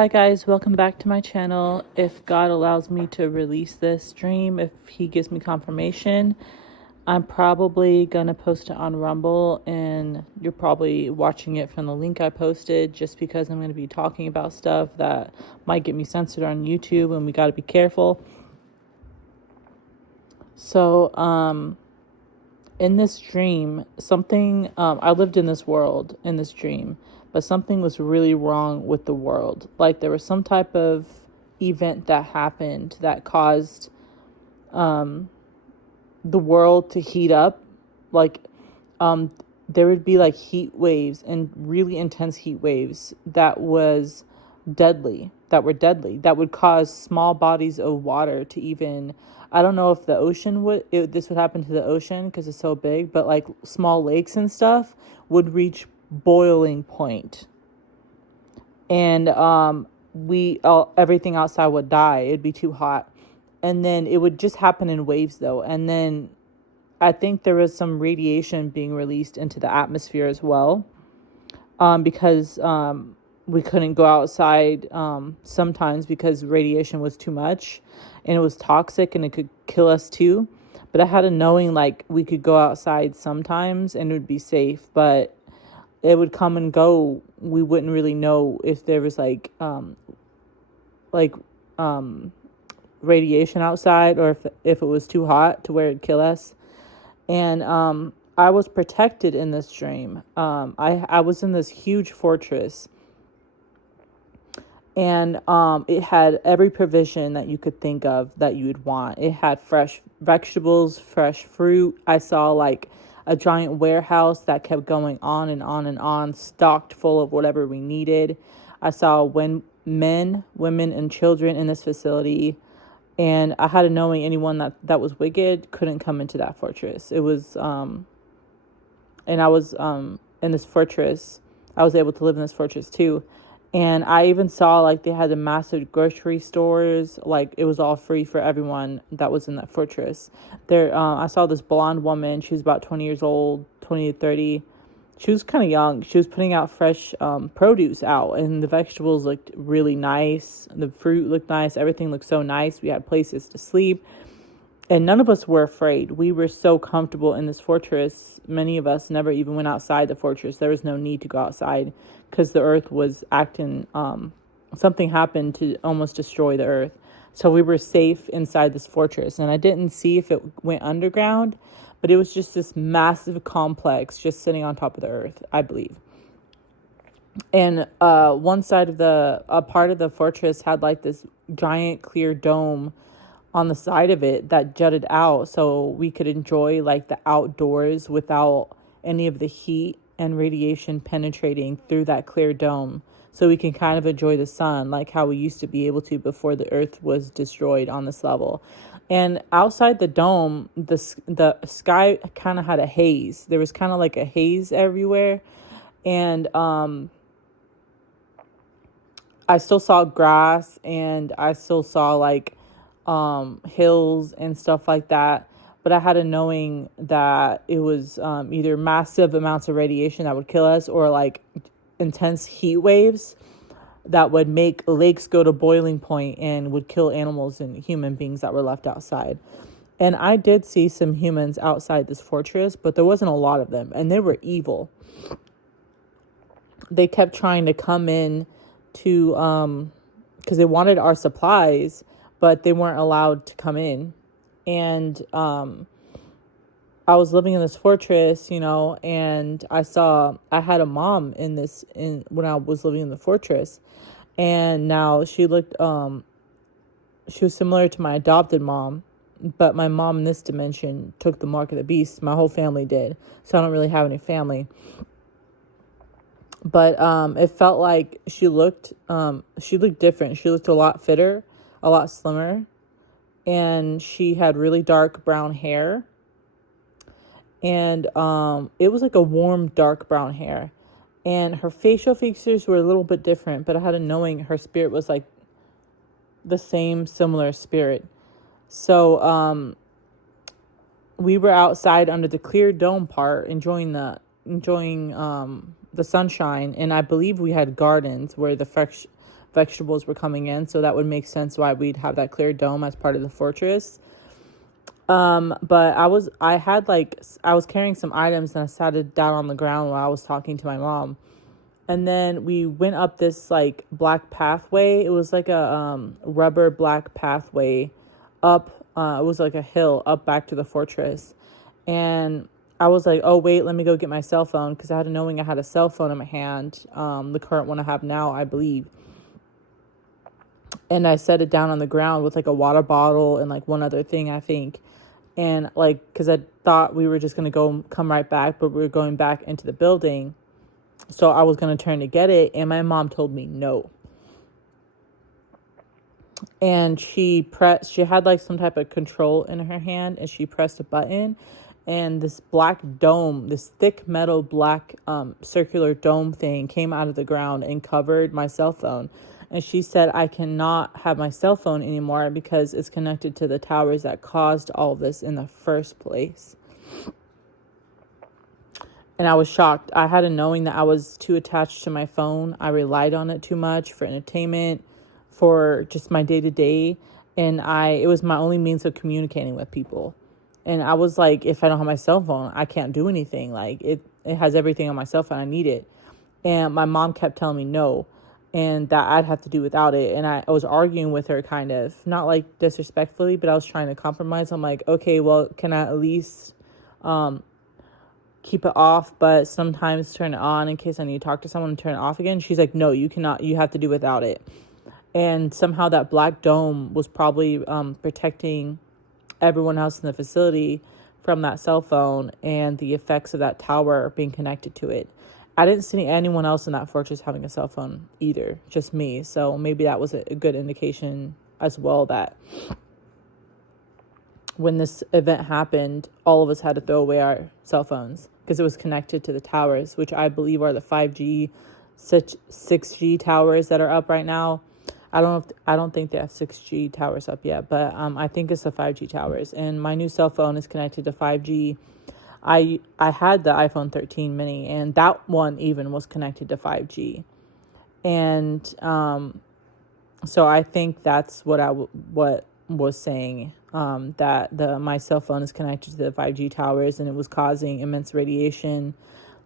Hi guys, welcome back to my channel. If God allows me to release this dream, if he gives me confirmation, I'm probably gonna post it on Rumble, and you're probably watching it from the link I posted, just because I'm gonna be talking about stuff that might get me censored on YouTube, and we gotta be careful. So, in this dream, something, I lived in this world, in this dream, but something was really wrong with the world. Like there was some type of event that happened that caused the world to heat up. Like, there would be like heat waves and really intense heat waves that were deadly, that would cause small bodies of water to even, I don't know if the ocean this would happen to the ocean because it's so big, but like small lakes and stuff would reach boiling point. And everything outside would die. It'd be too hot. And then it would just happen in waves though. And then I think there was some radiation being released into the atmosphere as well, because we couldn't go outside sometimes because radiation was too much and it was toxic and it could kill us too. But I had a knowing like we could go outside sometimes and it would be safe, but it would come and go. We wouldn't really know if there was like radiation outside, or if it was too hot to where it'd kill us. And I was protected in this dream. I was in this huge fortress, and it had every provision that you could think of that you would want. It had fresh vegetables, fresh fruit. I saw like a giant warehouse that kept going on and on and on, stocked full of whatever we needed. I saw men, women, and children in this facility. And I had a knowing anyone that was wicked couldn't come into that fortress. It was, and I was in this fortress. I was able to live in this fortress too. And I even saw like they had the massive grocery stores. Like it was all free for everyone that was in that fortress. I saw this blonde woman. She was about 20 years old, 20 to 30. She was kind of young. She was putting out fresh produce out, and the vegetables looked really nice. The fruit looked nice. Everything looked so nice. We had places to sleep, and none of us were afraid. We were so comfortable in this fortress. Many of us never even went outside the fortress. There was no need to go outside because the earth was acting, something happened to almost destroy the earth. So we were safe inside this fortress, and I didn't see if it went underground, but it was just this massive complex just sitting on top of the earth, I believe. And one side of a part of the fortress had like this giant clear dome on the side of it that jutted out, so we could enjoy like the outdoors without any of the heat and radiation penetrating through that clear dome. So we can kind of enjoy the sun like how we used to be able to before the earth was destroyed on this level. And outside the dome, the sky kind of had a haze. There was kind of like a haze everywhere. And I still saw grass, and I still saw like hills and stuff like that. But I had a knowing that it was either massive amounts of radiation that would kill us, or like intense heat waves that would make lakes go to boiling point and would kill animals and human beings that were left outside. And I did see some humans outside this fortress, but there wasn't a lot of them, and they were evil. They kept trying to come in to because they wanted our supplies, but they weren't allowed to come in. And I was living in this fortress, and I had a mom when I was living in the fortress. And now she looked, she was similar to my adopted mom, but my mom in this dimension took the mark of the beast. My whole family did. So I don't really have any family. But it felt like she looked different. She looked a lot fitter, a lot slimmer. And she had really dark brown hair. And it was like a warm, dark brown hair. And her facial features were a little bit different, but I had a knowing her spirit was like the same, similar spirit. So we were outside under the clear dome part, enjoying the sunshine, and I believe we had gardens where the fresh vegetables were coming in. So that would make sense why we'd have that clear dome as part of the fortress. But I was carrying some items and I sat it down on the ground while I was talking to my mom. And then we went up this like black pathway. It was like a rubber black pathway up. It was like a hill up back to the fortress. And I was like, oh, wait, let me go get my cell phone. Because I had a knowing I had a cell phone in my hand. The current one I have now, I believe. And I set it down on the ground with like a water bottle and like one other thing, I think. And like, because I thought we were just going to come right back, but we were going back into the building. So I was going to turn to get it. And my mom told me no. And she had like some type of control in her hand, and she pressed a button. And this black dome, this thick metal black circular dome thing came out of the ground and covered my cell phone. And she said, I cannot have my cell phone anymore because it's connected to the towers that caused all of this in the first place. And I was shocked. I had a knowing that I was too attached to my phone. I relied on it too much for entertainment, for just my day-to-day. And it was my only means of communicating with people. And I was like, if I don't have my cell phone, I can't do anything. Like, it has everything on my cell phone. I need it. And my mom kept telling me no, and that I'd have to do without it. And I was arguing with her, kind of, not like disrespectfully, but I was trying to compromise. I'm like, okay, well, can I at least keep it off, but sometimes turn it on in case I need to talk to someone and turn it off again? She's like, no, you cannot. You have to do without it. And somehow that black dome was probably protecting everyone else in the facility from that cell phone and the effects of that tower being connected to it. I didn't see anyone else in that fortress having a cell phone either, just me. So maybe that was a good indication as well that when this event happened, all of us had to throw away our cell phones because it was connected to the towers, which I believe are the 5G, 6G towers that are up right now. I don't think they have 6G towers up yet, but I think it's the 5G towers. And my new cell phone is connected to 5G. I had the iPhone 13 mini, and that one even was connected to 5G. And so I think that's what was saying, that my cell phone is connected to the 5G towers, and it was causing immense radiation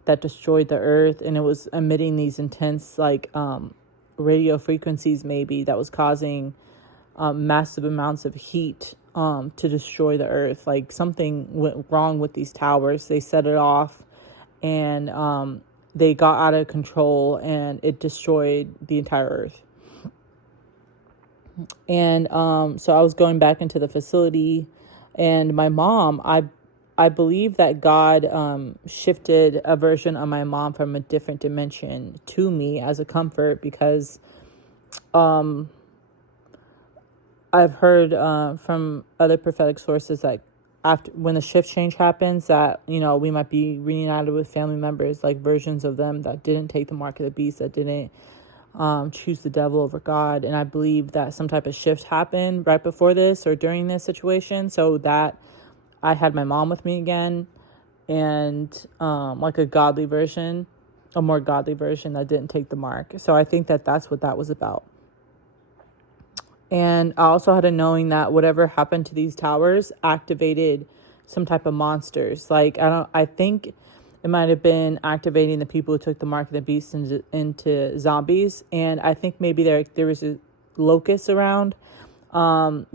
that destroyed the earth, and it was emitting these intense like radio frequencies maybe that was causing massive amounts of heat to destroy the earth. Like something went wrong with these towers. They set it off, and they got out of control, and it destroyed the entire earth. And so I was going back into the facility, and my mom, I believe that God shifted a version of my mom from a different dimension to me as a comfort, because I've heard from other prophetic sources that after when the shift change happens, that we might be reunited with family members, like versions of them that didn't take the mark of the beast, that didn't choose the devil over God. And I believe that some type of shift happened right before this or during this situation, so that I had my mom with me again, and like a more godly version that didn't take the mark. So I think that that's what that was about. And I also had a knowing that whatever happened to these towers activated some type of monsters. Like I think it might have been activating the people who took the mark of the beast into zombies. And I think maybe there was a locust around,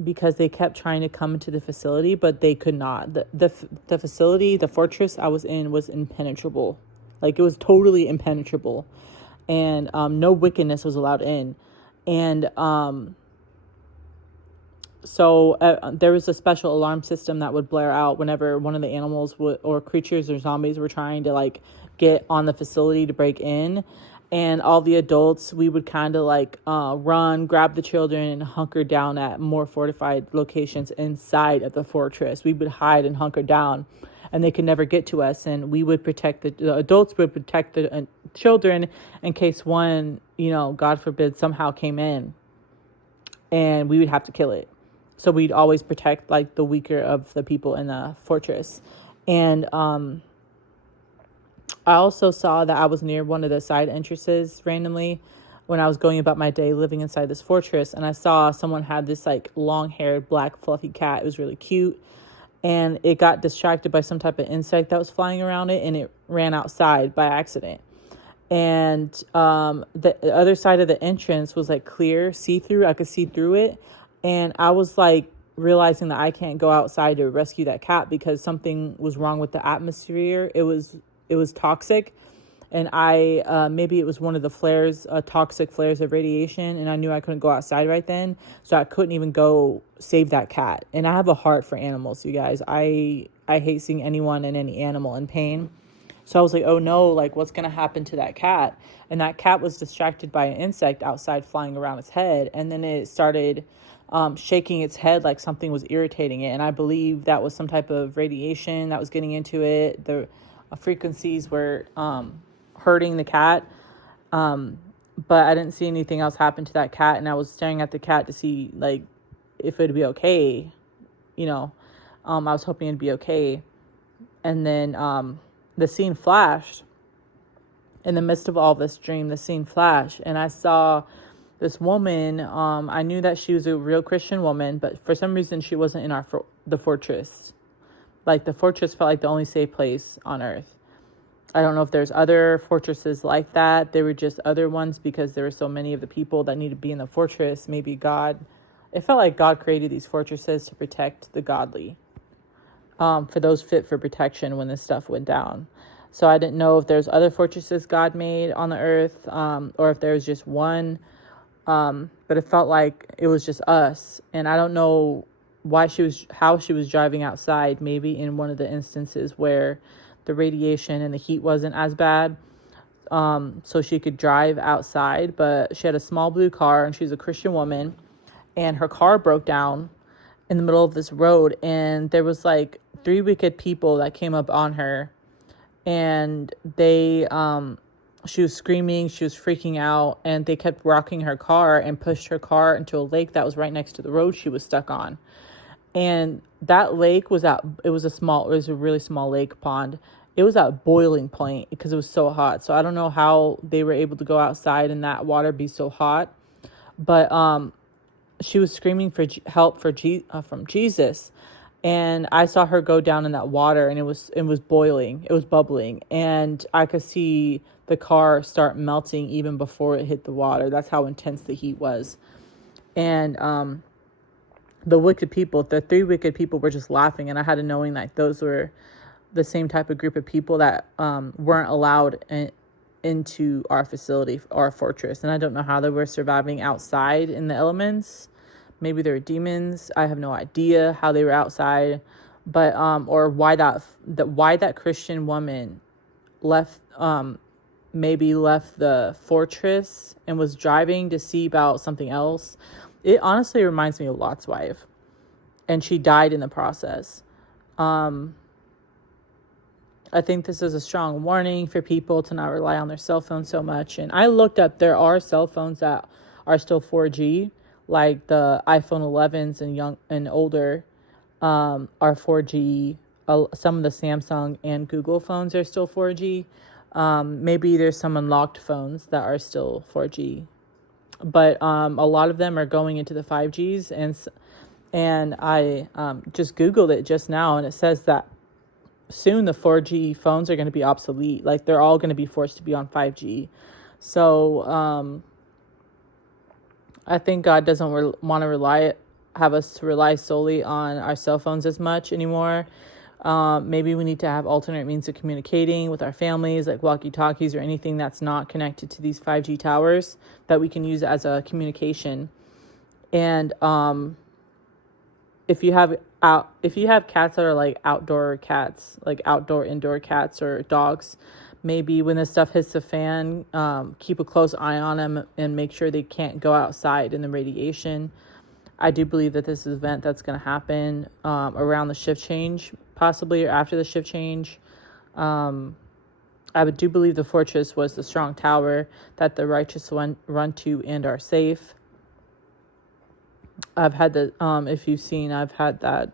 because they kept trying to come into the facility, but they could not. The facility, the fortress I was in, was impenetrable. Like, it was totally impenetrable, and no wickedness was allowed in. And so there was a special alarm system that would blare out whenever one of the animals or creatures or zombies were trying to like get on the facility to break in. And all the adults, we would kind of like run, grab the children, and hunker down at more fortified locations inside of the fortress. We would hide and hunker down, and they could never get to us. And we would protect the adults would protect the children in case one, God forbid, somehow came in, and we would have to kill it. So we'd always protect like the weaker of the people in the fortress. And I also saw that I was near one of the side entrances randomly. when I was going about my day living inside this fortress, and I saw someone had this like long-haired black fluffy cat. It was really cute, and it got distracted by some type of insect that was flying around it, and it ran outside by accident. And the other side of the entrance was like clear, see-through. I could see through it, and I was like realizing that I can't go outside to rescue that cat because something was wrong with the atmosphere. It was toxic, and maybe it was one of the flares, toxic flares of radiation, and I knew I couldn't go outside right then, so I couldn't even go save that cat. And I have a heart for animals, you guys. I hate seeing anyone and any animal in pain. So I was like, oh no, like what's going to happen to that cat? And that cat was distracted by an insect outside flying around its head. And then it started shaking its head like something was irritating it. And I believe that was some type of radiation that was getting into it. The frequencies were hurting the cat. But I didn't see anything else happen to that cat. And I was staring at the cat to see like if it'd be okay. I was hoping it'd be okay. And then the scene flashed. In the midst of all this dream, the scene flashed, and I saw this woman. I knew that she was a real Christian woman, but for some reason she wasn't in the fortress. Like the fortress felt like the only safe place on earth. I don't know if there's other fortresses like that. There were just other ones because there were so many of the people that need to be in the fortress. Maybe it felt like God created these fortresses to protect the godly. For those fit for protection when this stuff went down. So I didn't know if there's other fortresses God made on the earth, or if there's just one. But it felt like it was just us. And I don't know how she was driving outside, maybe in one of the instances where the radiation and the heat wasn't as bad. So she could drive outside, but she had a small blue car, and she's a Christian woman, and her car broke down in the middle of this road, and there was like 3 wicked people that came up on her, and she was screaming, she was freaking out, and they kept rocking her car and pushed her car into a lake that was right next to the road she was stuck on. And that lake it was a really small lake pond. It was at boiling point because it was so hot. So I don't know how they were able to go outside and that water be so hot, but she was screaming for help from Jesus, and I saw her go down in that water, and it was boiling, it was bubbling, and I could see the car start melting even before it hit the water. That's how intense the heat was. And the 3 wicked people were just laughing, and I had a knowing that those were the same type of group of people that weren't allowed into our facility, our fortress. And I don't know how they were surviving outside in the elements. Maybe they were demons. I have no idea how they were outside, but or why that Christian woman left the fortress and was driving to see about something else. It honestly reminds me of Lot's wife, and she died in the process. I think this is a strong warning for people to not rely on their cell phone so much. And I looked up, there are cell phones that are still 4G, like the iPhone 11s and older are 4G. Some of the Samsung and Google phones are still 4G. Maybe there's some unlocked phones that are still 4G. But a lot of them are going into the 5Gs. And I just Googled it just now, and it says that soon the 4G phones are going to be obsolete. Like they're all going to be forced to be on 5G. So I think God doesn't want to have us to rely solely on our cell phones as much anymore. Maybe we need to have alternate means of communicating with our families, like walkie-talkies or anything that's not connected to these 5G towers that we can use as a communication. And if you have cats that are like outdoor cats, like indoor cats or dogs, maybe when this stuff hits the fan, keep a close eye on them and make sure they can't go outside in the radiation. I do believe that this is an event that's going to happen around the shift change, possibly, or after the shift change. I do believe the fortress was the strong tower that the righteous run to and are safe. I've had if you've seen, I've had that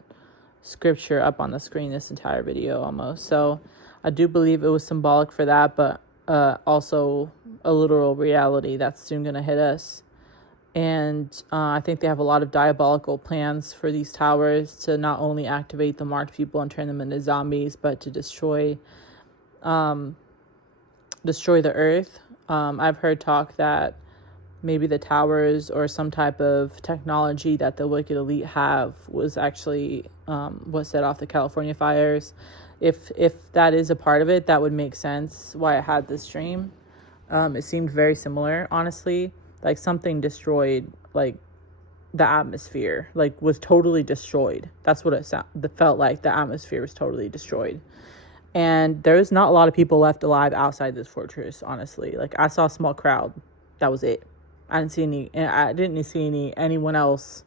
scripture up on the screen this entire video almost. So I do believe it was symbolic for that, but also a literal reality that's soon going to hit us. And I think they have a lot of diabolical plans for these towers to not only activate the marked people and turn them into zombies, but to destroy the earth. I've heard talk that maybe the towers or some type of technology that the wicked elite have was actually what set off the California fires. If that is a part of it, that would make sense why I had this dream. It seemed very similar, honestly. Like something destroyed, like the atmosphere, like was totally destroyed. That's what it felt like. The atmosphere was totally destroyed. And there's not a lot of people left alive outside this fortress, honestly. Like I saw a small crowd. That was it. I didn't see anyone else.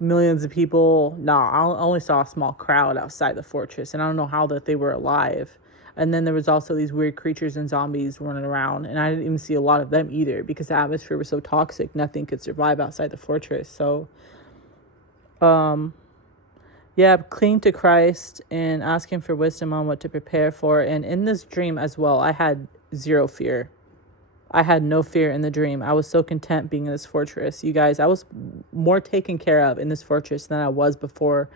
Millions of people. No, I only saw a small crowd outside the fortress, and I don't know how that they were alive. And then there was also these weird creatures and zombies running around, and I didn't even see a lot of them either because the atmosphere was so toxic, nothing could survive outside the fortress. So, yeah, cling to Christ and ask him for wisdom on what to prepare for. And in this dream as well, I had zero fear. I had no fear in the dream. I was so content being in this fortress. You guys, I was more taken care of in this fortress than I was before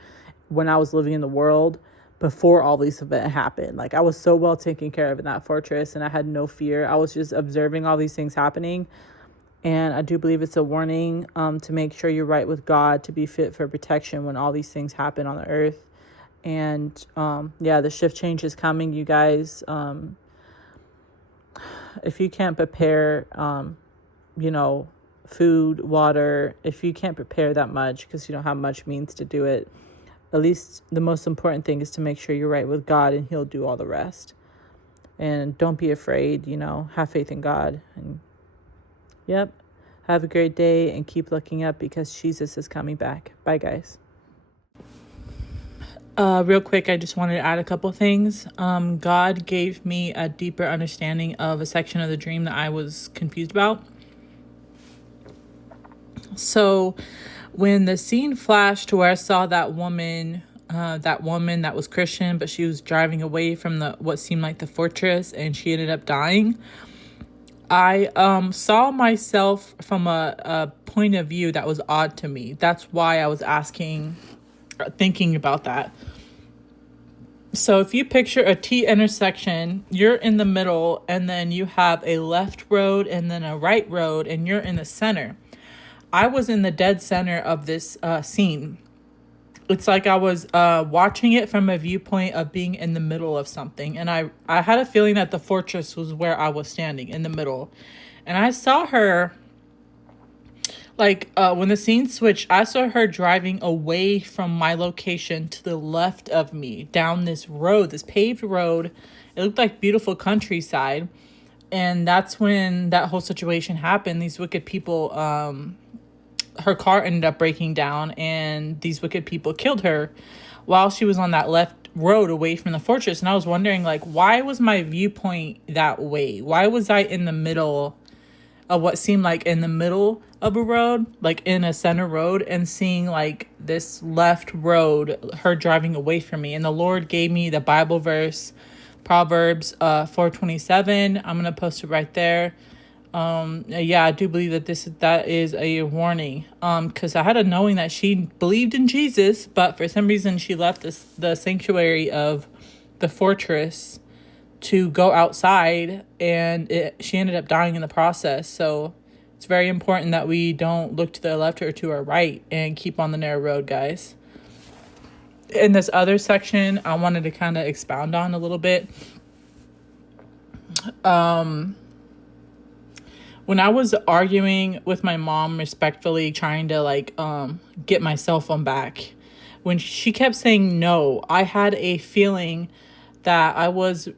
when I was living in the world before all these events happened. Like I was so well taken care of in that fortress and I had no fear. I was just observing all these things happening. And I do believe it's a warning to make sure you're right with God, to be fit for protection when all these things happen on the earth. And yeah, the shift change is coming, you guys. If you can't prepare, food, water, if you can't prepare that much because you don't have much means to do it, at least the most important thing is to make sure you're right with God and he'll do all the rest. And don't be afraid, have faith in God. And yep, have a great day and keep looking up because Jesus is coming back. Bye, guys. Real quick, I just wanted to add a couple things. God gave me a deeper understanding of a section of the dream that I was confused about. So when the scene flashed to where I saw that woman that was Christian, but she was driving away from what seemed like the fortress and she ended up dying, I saw myself from a point of view that was odd to me. That's why I was thinking about that. So if you picture a T intersection, you're in the middle and then you have a left road and then a right road and you're in the center. I was in the dead center of this scene. It's like I was watching it from a viewpoint of being in the middle of something. And I had a feeling that the fortress was where I was standing in the middle. And I saw her, when the scene switched, I saw her driving away from my location to the left of me down this road, this paved road. It looked like beautiful countryside. And that's when that whole situation happened. These wicked people, her car ended up breaking down and these wicked people killed her while she was on that left road away from the fortress. And I was wondering, why was my viewpoint that way? Why was I in the middle of what seemed like in the middle of a road, like in a center road, and seeing this left road, her driving away from me? And the Lord gave me the Bible verse, Proverbs 4:27. I'm going to post it right there. Yeah, I do believe that is a warning. Because I had a knowing that she believed in Jesus, but for some reason she left the sanctuary of the fortress to go outside, and she ended up dying in the process. So it's very important that we don't look to the left or to our right and keep on the narrow road, guys. In this other section, I wanted to kind of expound on a little bit. When I was arguing with my mom respectfully, trying to get my cell phone back, when she kept saying no, I had a feeling that I was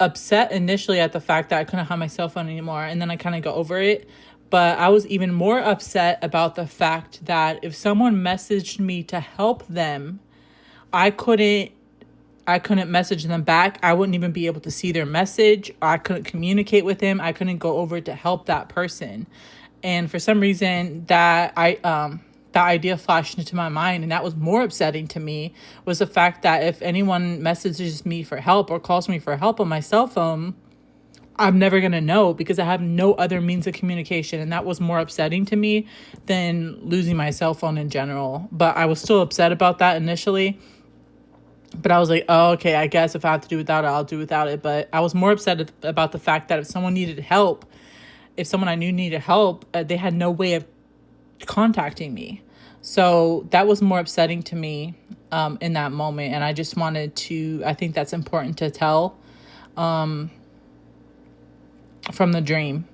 upset initially at the fact that I couldn't have my cell phone anymore, and then I kind of got over it. But I was even more upset about the fact that if someone messaged me to help them, I couldn't message them back. I wouldn't even be able to see their message. I couldn't communicate with them. I couldn't go over to help that person. And for some reason that idea flashed into my mind, and that was more upsetting to me, was the fact that if anyone messages me for help or calls me for help on my cell phone, I'm never going to know because I have no other means of communication. And that was more upsetting to me than losing my cell phone in general. But I was still upset about that initially. But I was like, oh, okay, I guess if I have to do without it, I'll do without it. But I was more upset about the fact that if someone needed help, if someone I knew needed help, they had no way of contacting me. So that was more upsetting to me in that moment. And I just wanted to, I think that's important to tell from the dream,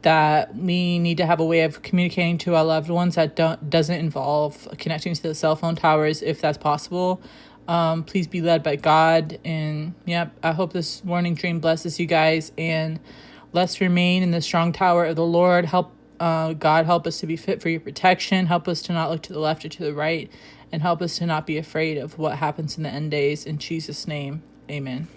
that we need to have a way of communicating to our loved ones that doesn't involve connecting to the cell phone towers if that's possible. Please be led by God. And yep, I hope this morning dream blesses you guys, and let's remain in the strong tower of the Lord. God help us to be fit for your protection. Help us to not look to the left or to the right, and help us to not be afraid of what happens in the end days. In Jesus' name, amen.